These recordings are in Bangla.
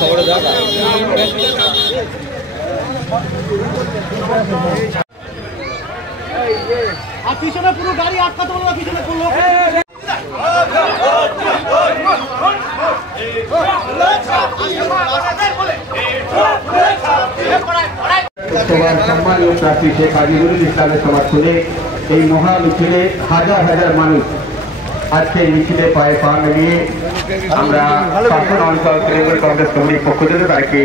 খবরে দেখা আর পিছনে পুরো গাড়ি আটকাতে বলবো, পিছনে পুরো লোক সম্মানীয় প্রার্থী শেখ আজিজুল ইসলামের সমর্থনে এই মহা মিছিলে হাজার হাজার মানুষ আজকে মিছিলে পায়ে পা মিলিয়ে আমরা শাসন অঞ্চল তৃণমূল কংগ্রেস কমিটির পক্ষ থেকে তাকে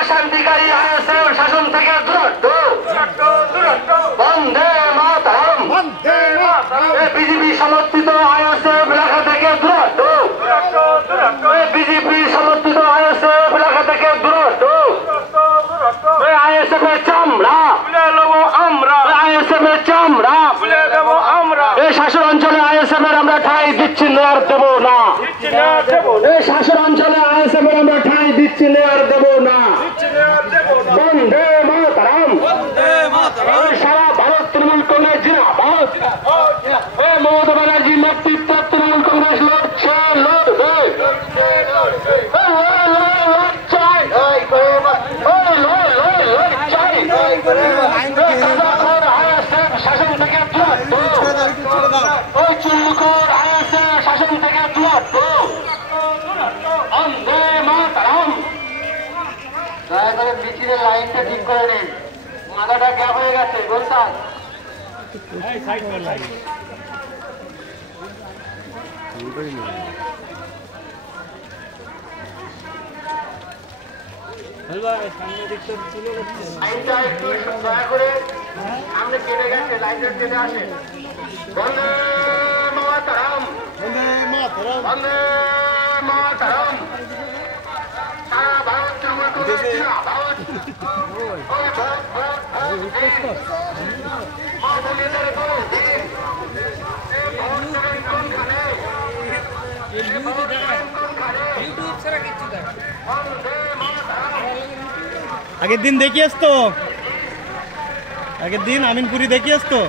অশান্তিকারী আইএসএফ শাসন থেকে দূরত্ব বন্দে মাতরম বিজেপি সমর্থিত আইএসএফ এলাকা থেকে দূরত্ব বিজেপি সমর্থিত আইএসএফ এলাকা থেকে দূরত্ব আইএসএফ এর চামড়া আমরা আইএসএফ এর চামড়া এই শাসন অঞ্চলে আইএসএফ এর আমরা ঠাঁই দিচ্ছি না আর দেব না। এই শাসন অঞ্চলে আইএসএফ এর আমরা ঠাঁই দিচ্ছি না আর দেব না। বন্দে মাতরম সারা ভারত তৃণমূল কংগ্রেস জিন্দাবাদ। মমতা ব্যানার্জি নেতৃত্বে তৃণমূল কংগ্রেস লড়ছে লড়বে শাসন থেকে ওই চুল্লুকর আইএসএফ শাসন থেকে বন্দে মাতরম। দয়া করে মিছিলের লাইনটা ঠিক করে নিন, মাথাটা গ্যাপ হয়ে গেছে। গোলসাদ লাইনটা একটু দয়া করে সামনে কেটে গেছে, লাইনটা কেটে আসে। বন্দে মাতরম বন্দে মাতরম বন্দে মাতরম সারা ভারত তৃণমূল কংগ্রেস জিন্দাবাদ। আগের দিন দেখিয়েছ তো, আগের দিন আমিনপুরি দেখিয়েছ তো।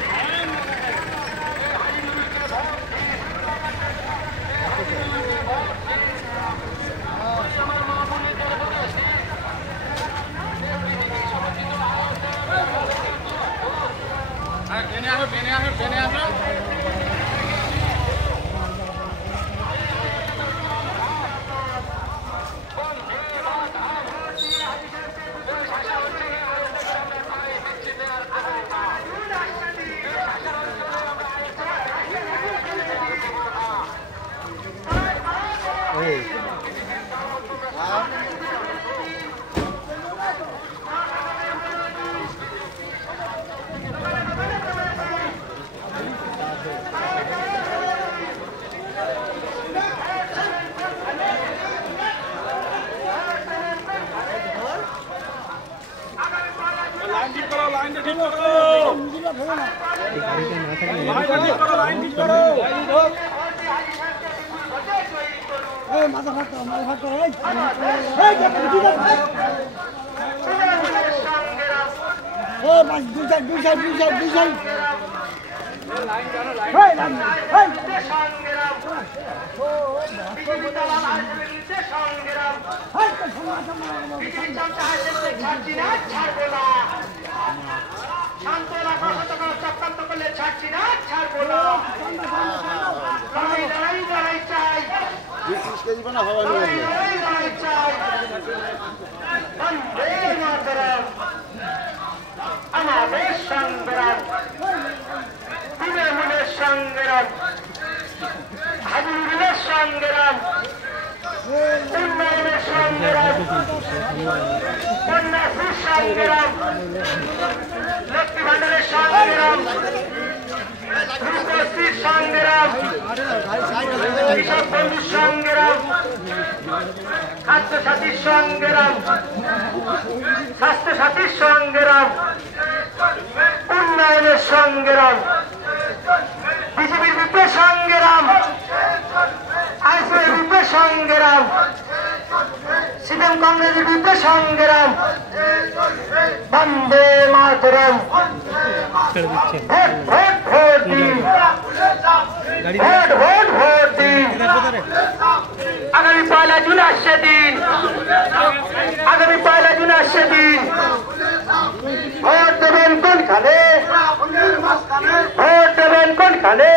আমাদের সংগ্রাম তৃণমূলের সংগ্রাম হাবিবুলের সংগ্রাম উন্নয়নের সংগ্রাম কন্যাশ্রীর সংগ্রাম লক্ষ্মী ভান্ডারের সংগ্রাম রূপশ্রীর সংগ্রাম কৃষক বন্ধুর সংগ্রাম খাদ্যসাথীর সংগ্রাম স্বাস্থ্যসাথীর সংগ্রাম উন্নয়নের সংগ্রাম বিজেপির বিরুদ্ধে সংগ্রাম আইএসএফের বিরুদ্ধে সংগ্রাম সিপিএম কংগ্রেসের বিরুদ্ধে সংগ্রাম বন্দে মাতরম ভোট ভোট ভোট দিন ভোট ভোট ভোট দিন আগামী 1 জুন আসছে দিন আগামী 1 জুন আসছে দিন ভোট দেবেন কোনখানে ভোট দেবেন কোনখানে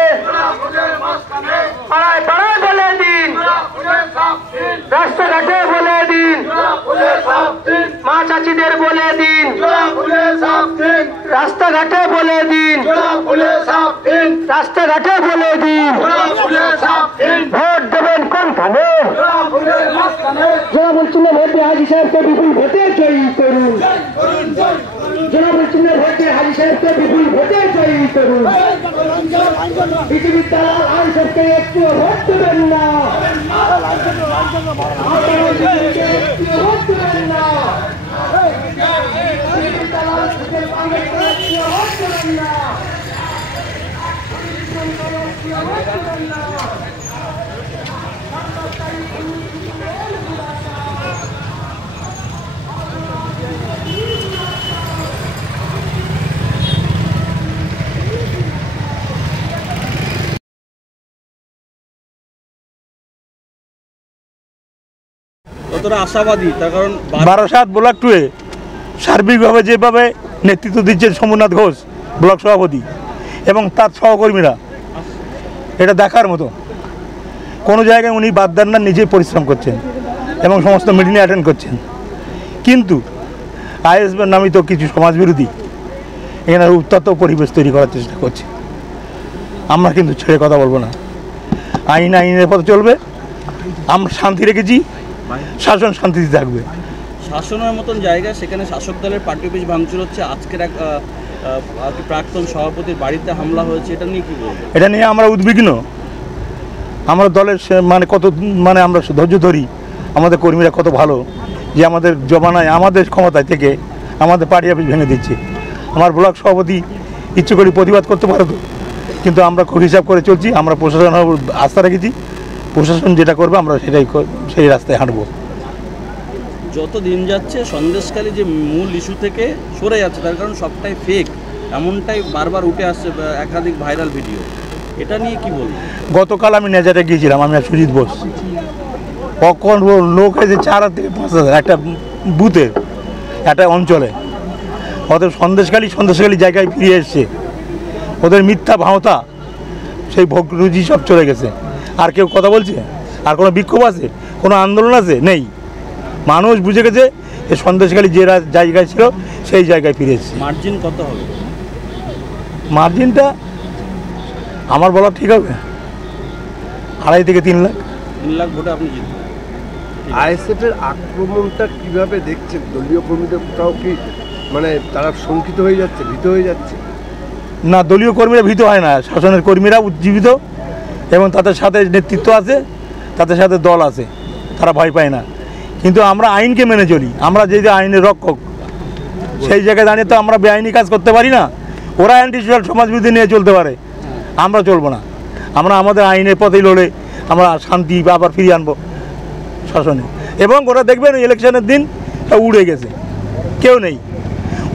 পাড়ায় পাড়ায় বলে দিন রাস্তাঘাটে বলে দিন মা চাচিদের বলে দিন রাস্তাঘাটে বলে দিন রাস্তাঘাটে বলে দিন ভোট দেবেন কোনখানে জনাব চিহ্নে ভোটে হাজি সাহেবকে বিপুল ভোটে জয়ী করুন জনাব চিহ্নে ভোটে হাজি সাহেবকে বিপুল ভোটে জয়ী করুন বিজেপির দালাল আইএসএফকে একটু ভোট দেবেন না ভোট দেবেন না বিজেপির দালাল ভোট দেবেন না কতটা আশাবাদী তার কারণ 12/7 ব্লক 2-এ সার্বিকভাবে যেভাবে নেতৃত্ব দিচ্ছেন সোমনাথ ঘোষ ব্লক সভাপতি এবং তার সহকর্মীরা, এটা দেখার মতো। কোনো জায়গায় উনি বাদ দেন না, নিজেই পরিশ্রম করছেন এবং সমস্ত মিটিংয়ে অ্যাটেন্ড করছেন। কিন্তু আইএসএফের নামিত কিছু সমাজবিরোধী এখানে উত্তপ্ত পরিবেশ তৈরি করার চেষ্টা করছে। আমরা কিন্তু ছেড়ে কথা বলবো না, আইনের পথে চলবে। আমরা শান্তি রেখেছি, শাসন শান্তিতে থাকবে। শাসনের মতন জায়গা, সেখানে শাসক দলের পার্টি অফিস ভাঙচুর হচ্ছে, আজকের এক প্রাক্তন সভাপতির বাড়িতে হামলা হয়েছে, এটা নিয়ে কি বলবো? এটা নিয়ে আমরা উদ্বিগ্ন। আমরা দলের কত আমরা ধৈর্য ধরি, আমাদের কর্মীরা কত ভালো যে আমাদের জমানায় আমাদের ক্ষমতায় থেকে আমাদের পার্টি অফিস ভেঙে দিচ্ছে। আমার ব্লক সভাপতি ইচ্ছে করে প্রতিবাদ করতে পারতো, কিন্তু আমরা হিসাব করে চলছি। আমরা প্রশাসনের আস্থা রেখেছি, প্রশাসন যেটা করবে আমরা সেই রাস্তায় হাঁটবো। যত দিন যাচ্ছে সন্দেশখালী যে মূল ইস্যু থেকে সরে যাচ্ছে, তার কারণ সবটাই ফেক, এমনটাই বারবার উঠে আসছে একাধিক ভাইরাল ভিডিও, এটা নিয়ে কি বলবো? গতকাল আমি নেজারে গিয়েছিলাম, আমি আর সুজিত বোস। কখন লোক হয়েছে 4,000 থেকে 5,000 একটা বুথের একটা অঞ্চলে। ওদের সন্দেশখালী জায়গায় ফিরে এসছে। ওদের মিথ্যা ভাওতা, সেই ভোগ রুজি সব চলে গেছে। আর কেউ কথা বলছে? আর কোনো বিক্ষোভ আছে, কোনো আন্দোলন আছে? নেই। মানুষ বুঝে গেছে যে সন্দেশখালী যে জায়গায় ছিল সেই জায়গায় ফিরে এসছে। মার্জিন কত হবে? মার্জিনটা আমার বলা ঠিক হবে 2.5 থেকে 3 লাখ। 3 লাখ ভোটে আপনি জিতবেন। আইএসএফের আক্রমণটা কিভাবে দেখছেন? দলীয় কর্মীদের কোথাও কি তারা শঙ্কিত হয়ে যাচ্ছে, ভীত হয়ে যাচ্ছে? না, দলীয় কর্মীরা ভীত হয় না, শাসনের কর্মীরা উজ্জীবিত এবং তাদের সাথে নেতৃত্ব আছে, তাদের সাথে দল আছে, তারা ভয় পায় না। কিন্তু আমরা আইনকে মেনে চলি। আমরা যে আইনের রক্ষক, সেই জায়গায় দাঁড়িয়ে তো আমরা বেআইনি কাজ করতে পারি না। ওরা অ্যান্টি সোশ্যাল সমাজবিরোধী নিয়ে চলতে পারে, আমরা চলবো না। আমরা আমাদের আইনের পথেই লড়ে আমরা শান্তি আবার ফিরিয়ে আনবো। শাসনে। এবং ওরা দেখবেন ইলেকশনের দিন তা উড়ে গেছে, কেউ নেই,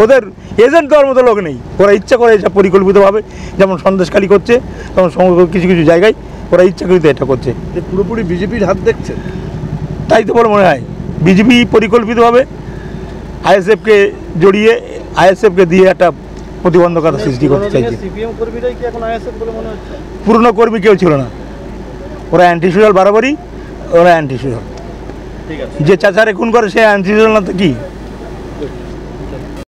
ওদের এজেন্ট দেওয়ার মতো লোক নেই। ওরা ইচ্ছা করে এটা পরিকল্পিতভাবে, যেমন সন্দেশখালী করছে, তেমন কিছু কিছু জায়গায় ওরা ইচ্ছাকৃত এটা করছে। যে পুরোপুরি বিজেপির হাত দেখছেন, তাই তো বলে মনে হয় বিজেপি পরিকল্পিতভাবে আইএসএফকে জড়িয়ে, আইএসএফকে দিয়ে একটা প্রতিবন্ধকতা সৃষ্টি করতে চাইছে। পুরনো কর্মী কেউ ছিল না, ওরা অ্যান্টি সোশ্যাল, বারবারই ওরা অ্যান্টি সোশ্যাল। ঠিক আছে। যে চাচারে খুন করে সে অ্যান্টি সোশ্যাল না তো কি?